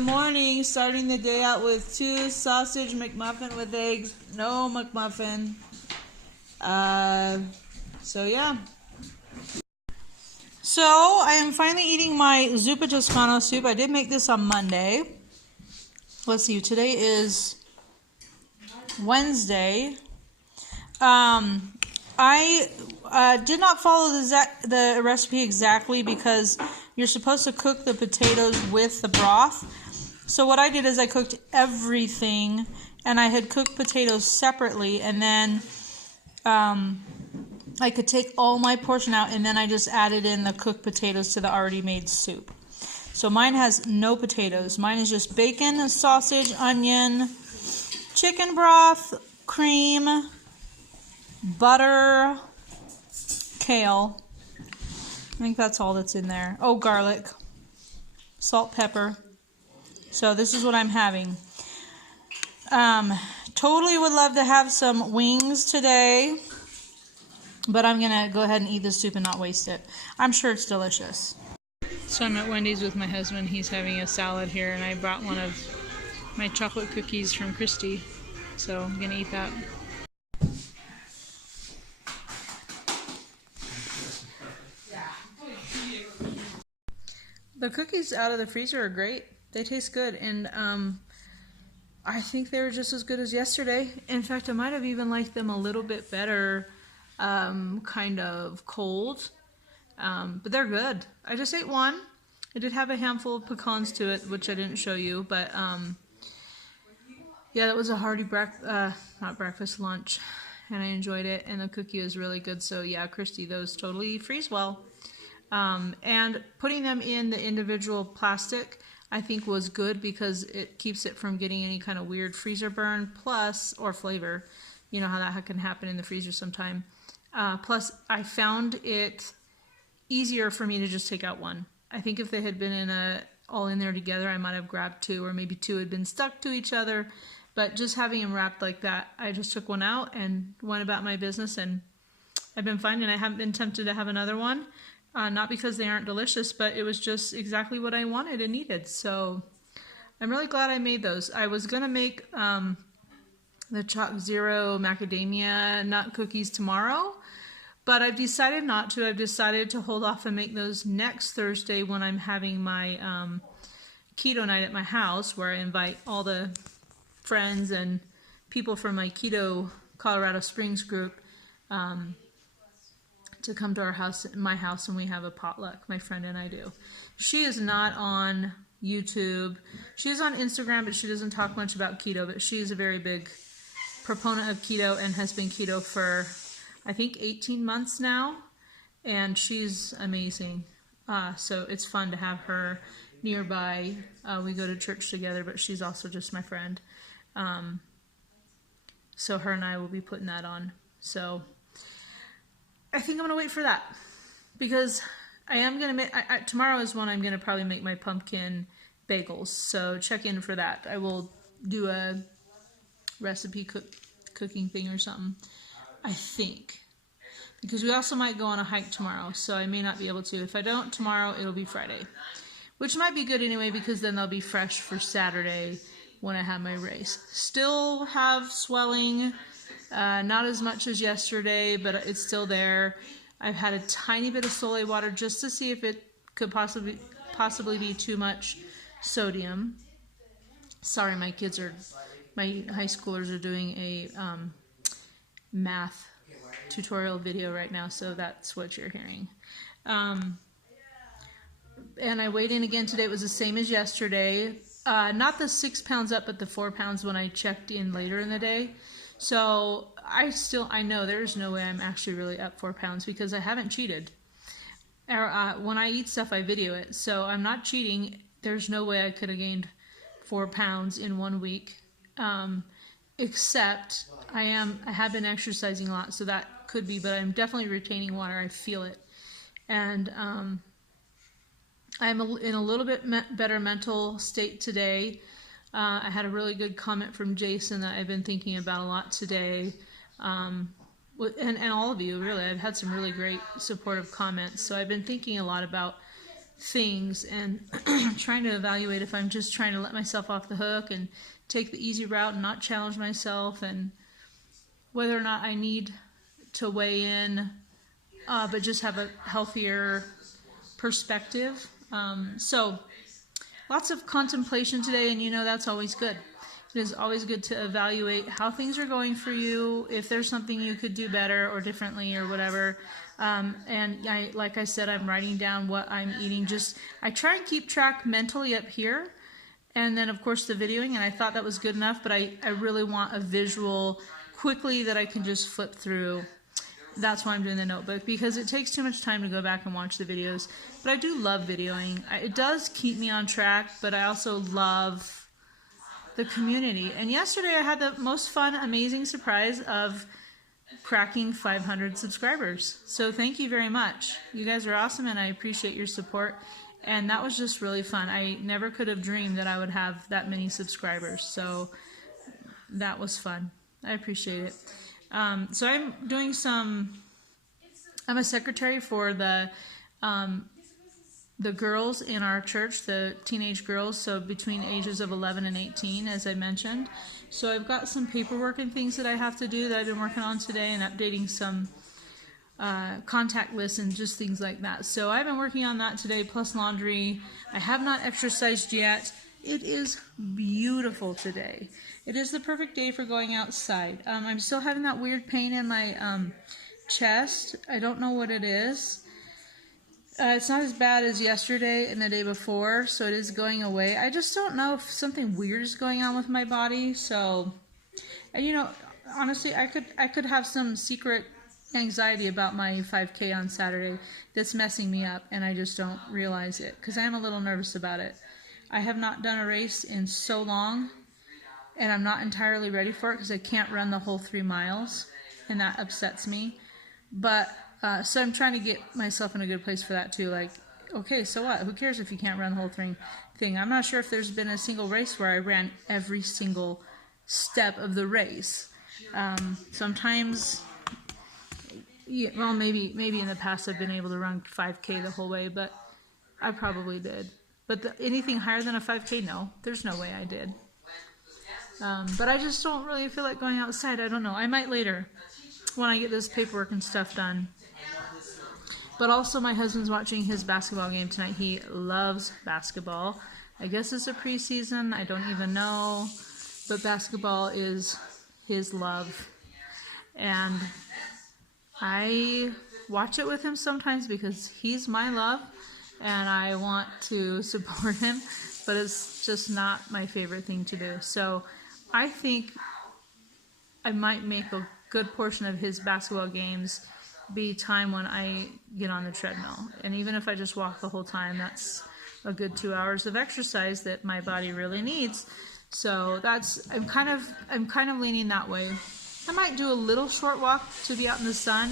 Good morning, starting the day out with 2 sausage McMuffin with eggs, no McMuffin. So yeah. So I am finally eating my zuppa toscano soup. I did make this on Monday. Let's see, today is Wednesday. I did not follow the recipe exactly because you're supposed to cook the potatoes with the broth. So what I did is I cooked everything, and I had cooked potatoes separately, and then I could take all my portion out, and then I just added in the cooked potatoes to the already made soup. So mine has no potatoes. Mine is just bacon, sausage, onion, chicken broth, cream, butter, kale. I think that's all that's in there. Oh, garlic, salt, pepper. So this is what I'm having. Totally would love to have some wings today, but I'm going to go ahead and eat this soup and not waste it. I'm sure it's delicious. So I'm at Wendy's with my husband. He's having a salad here, and I brought one of my chocolate cookies from Christy. So I'm going to eat that. The cookies out of the freezer are great. They taste good, and I think they were just as good as yesterday. In fact, I might have even liked them a little bit better, kind of cold, but they're good. I just ate one. I did have a handful of pecans to it, which I didn't show you, but yeah, that was a hearty lunch, and I enjoyed it, and the cookie was really good. So yeah, Christy, those totally freeze well. And putting them in the individual plastic, I think was good because it keeps it from getting any kind of weird freezer burn, plus, or flavor. You know how that can happen in the freezer sometime. Plus, I found it easier for me to just take out one. I think if they had been all in there together, I might have grabbed 2, or maybe 2 had been stuck to each other. But just having them wrapped like that, I just took one out and went about my business, and I've been fine, and I haven't been tempted to have another one. Not because they aren't delicious, but it was just exactly what I wanted and needed. So I'm really glad I made those. I was going to make the Chalk Zero macadamia nut cookies tomorrow, but I've decided not to. I've decided to hold off and make those next Thursday when I'm having my keto night at my house, where I invite all the friends and people from my Keto Colorado Springs group to come to my house, and we have a potluck. My friend and I do. She is not on YouTube. She's on Instagram, but she doesn't talk much about keto, but she's a very big proponent of keto and has been keto for, I think, 18 months now, and she's amazing. So it's fun to have her nearby. We go to church together, but she's also just my friend. So her and I will be putting that on. So I think I'm going to wait for that, because I am going to make, tomorrow is when I'm going to probably make my pumpkin bagels, so check in for that. I will do a recipe cooking thing or something, I think, because we also might go on a hike tomorrow, so I may not be able to. If I don't tomorrow, it'll be Friday, which might be good anyway, because then they'll be fresh for Saturday when I have my race. Still have swelling. Not as much as yesterday, but it's still there. I've had a tiny bit of Soleil water just to see if it could possibly be too much sodium. Sorry, my high schoolers are doing a math tutorial video right now, so that's what you're hearing. And I weighed in again today. It was the same as yesterday. Not the 6 pounds up, but the 4 pounds when I checked in later in the day. So I know there's no way I'm actually really up 4 pounds, because I haven't cheated. When I eat stuff, I video it. So I'm not cheating. There's no way I could have gained 4 pounds in 1 week. Except I have been exercising a lot, so that could be, but I'm definitely retaining water. I feel it. And I'm in a little bit better mental state today. I had a really good comment from Jason that I've been thinking about a lot today. And all of you, really. I've had some really great supportive comments. So I've been thinking a lot about things and trying to evaluate if I'm just trying to let myself off the hook and take the easy route and not challenge myself, and whether or not I need to weigh in, but just have a healthier perspective. So lots of contemplation today, and that's always good. It is always good to evaluate how things are going for you, if there's something you could do better or differently or whatever. And like I said, I'm writing down what I'm eating. I try and keep track mentally up here, and then of course the videoing, and I thought that was good enough, but I really want a visual quickly that I can just flip through. That's why I'm doing the notebook, because it takes too much time to go back and watch the videos. But I do love videoing. It does keep me on track, but I also love the community. And yesterday I had the most fun, amazing surprise of cracking 500 subscribers. So thank you very much. You guys are awesome, and I appreciate your support. And that was just really fun. I never could have dreamed that I would have that many subscribers. So that was fun. I appreciate it. So I'm doing I'm a secretary for the girls in our church, the teenage girls, so between ages of 11 and 18, as I mentioned. So I've got some paperwork and things that I have to do that I've been working on today, and updating some contact lists and just things like that. So I've been working on that today, plus laundry. I have not exercised yet. It is beautiful today. It is the perfect day for going outside. I'm still having that weird pain in my chest. I don't know what it is. It's not as bad as yesterday and the day before, so it is going away. I just don't know if something weird is going on with my body. So, and honestly, I could have some secret anxiety about my 5K on Saturday that's messing me up, and I just don't realize it because I am a little nervous about it. I have not done a race in so long, and I'm not entirely ready for it because I can't run the whole 3 miles, and that upsets me. But so I'm trying to get myself in a good place for that too. Like, okay, so what? Who cares if you can't run the whole thing? I'm not sure if there's been a single race where I ran every single step of the race. Sometimes, well, maybe in the past I've been able to run 5K the whole way, but I probably did. But anything higher than a 5K, no. There's no way I did. But I just don't really feel like going outside. I don't know. I might later when I get this paperwork and stuff done. But also my husband's watching his basketball game tonight. He loves basketball. I guess it's a preseason. I don't even know. But basketball is his love. And I watch it with him sometimes because he's my love. And I want to support him. But it's just not my favorite thing to do. So I think I might make a good portion of his basketball games be time when I get on the treadmill. And even if I just walk the whole time, that's a good 2 hours of exercise that my body really needs. So I'm kind of leaning that way. I might do a little short walk to be out in the sun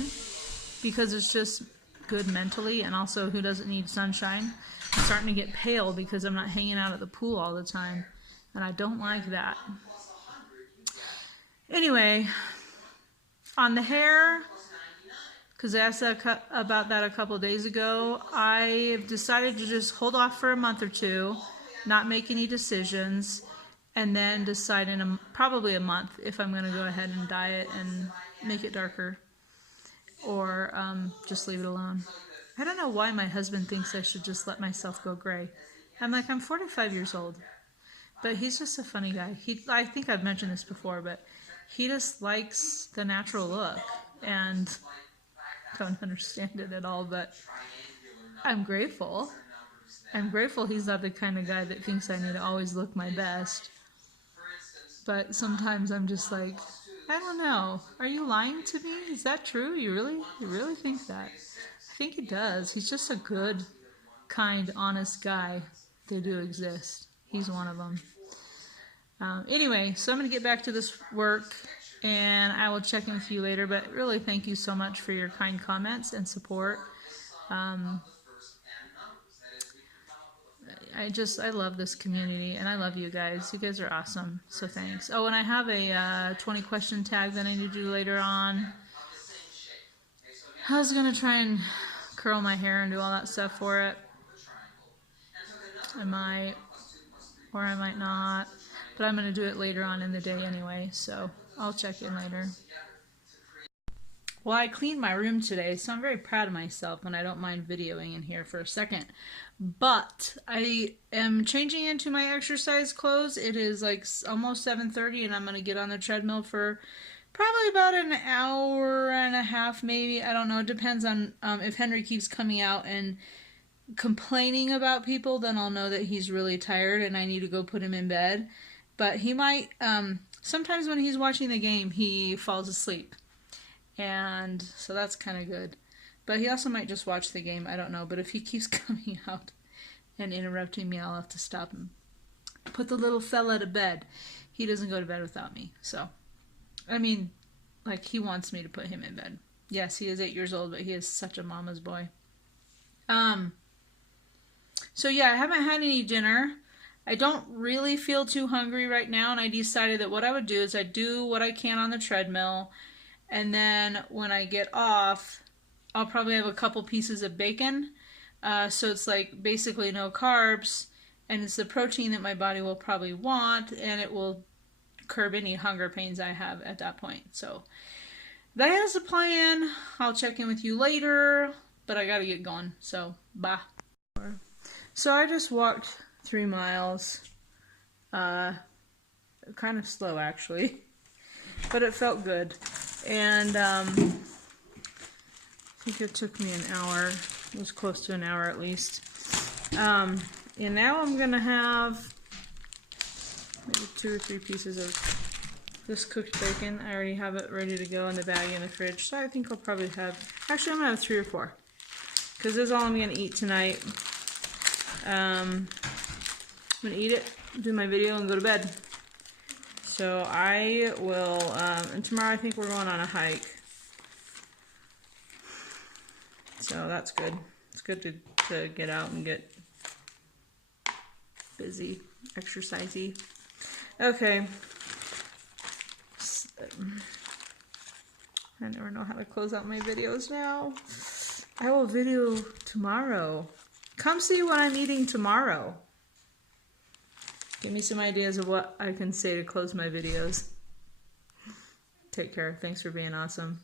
because it's just good mentally, and also who doesn't need sunshine? I'm starting to get pale because I'm not hanging out at the pool all the time, and I don't like that. Anyway, on the hair, because I asked about that a couple of days ago, I've decided to just hold off for a month or two, not make any decisions, and then decide in probably a month if I'm going to go ahead and dye it and make it darker, or just leave it alone. I don't know why my husband thinks I should just let myself go gray. I'm like, I'm 45 years old, but he's just a funny guy. I think I've mentioned this before, but he just likes the natural look, and don't understand it at all, but I'm grateful. I'm grateful he's not the kind of guy that thinks I need to always look my best. But sometimes I'm just like, I don't know. Are you lying to me? Is that true? You really think that? I think he does. He's just a good, kind, honest guy. They do exist. He's one of them. Anyway, so I'm going to get back to this work, and I will check in with you later. But really, thank you so much for your kind comments and support. I love this community, and I love you guys. You guys are awesome, so thanks. Oh, and I have a 20 question tag that I need to do later on. I was going to try and curl my hair and do all that stuff for it, I might, or I might not. But I'm going to do it later on in the day anyway, so I'll check in later. Well, I cleaned my room today, so I'm very proud of myself, and I don't mind videoing in here for a second. But I am changing into my exercise clothes. It is like almost 7:30, and I'm going to get on the treadmill for probably about an hour and a half, maybe. I don't know. It depends on if Henry keeps coming out and complaining about people, then I'll know that he's really tired and I need to go put him in bed. But he might, sometimes when he's watching the game, he falls asleep. And so that's kind of good. But he also might just watch the game, I don't know. But if he keeps coming out and interrupting me, I'll have to stop him. Put the little fella to bed. He doesn't go to bed without me. So, I mean, like, he wants me to put him in bed. Yes, he is 8 years old, but he is such a mama's boy. So yeah, I haven't had any dinner. I don't really feel too hungry right now, and I decided that what I would do is I'd do what I can on the treadmill, and then when I get off, I'll probably have a couple pieces of bacon. So it's like basically no carbs, and it's the protein that my body will probably want, and it will curb any hunger pains I have at that point. So that is the plan. I'll check in with you later, but I gotta get going. So bye. So I just walked 3 miles. Kind of slow actually, but it felt good. And I think it took me an hour. It was close to an hour at least. And now I'm gonna have maybe 2 or 3 pieces of this cooked bacon. I already have it ready to go in the bag in the fridge. So I think I'll probably have, actually I'm gonna have 3 or 4. Because this is all I'm gonna eat tonight. I'm gonna eat it, do my video, and go to bed. So I will, and tomorrow I think we're going on a hike. So that's good. It's good to get out and get busy, exercisey. Okay. I never know how to close out my videos now. I will video tomorrow. Come see what I'm eating tomorrow. Give me some ideas of what I can say to close my videos. Take care. Thanks for being awesome.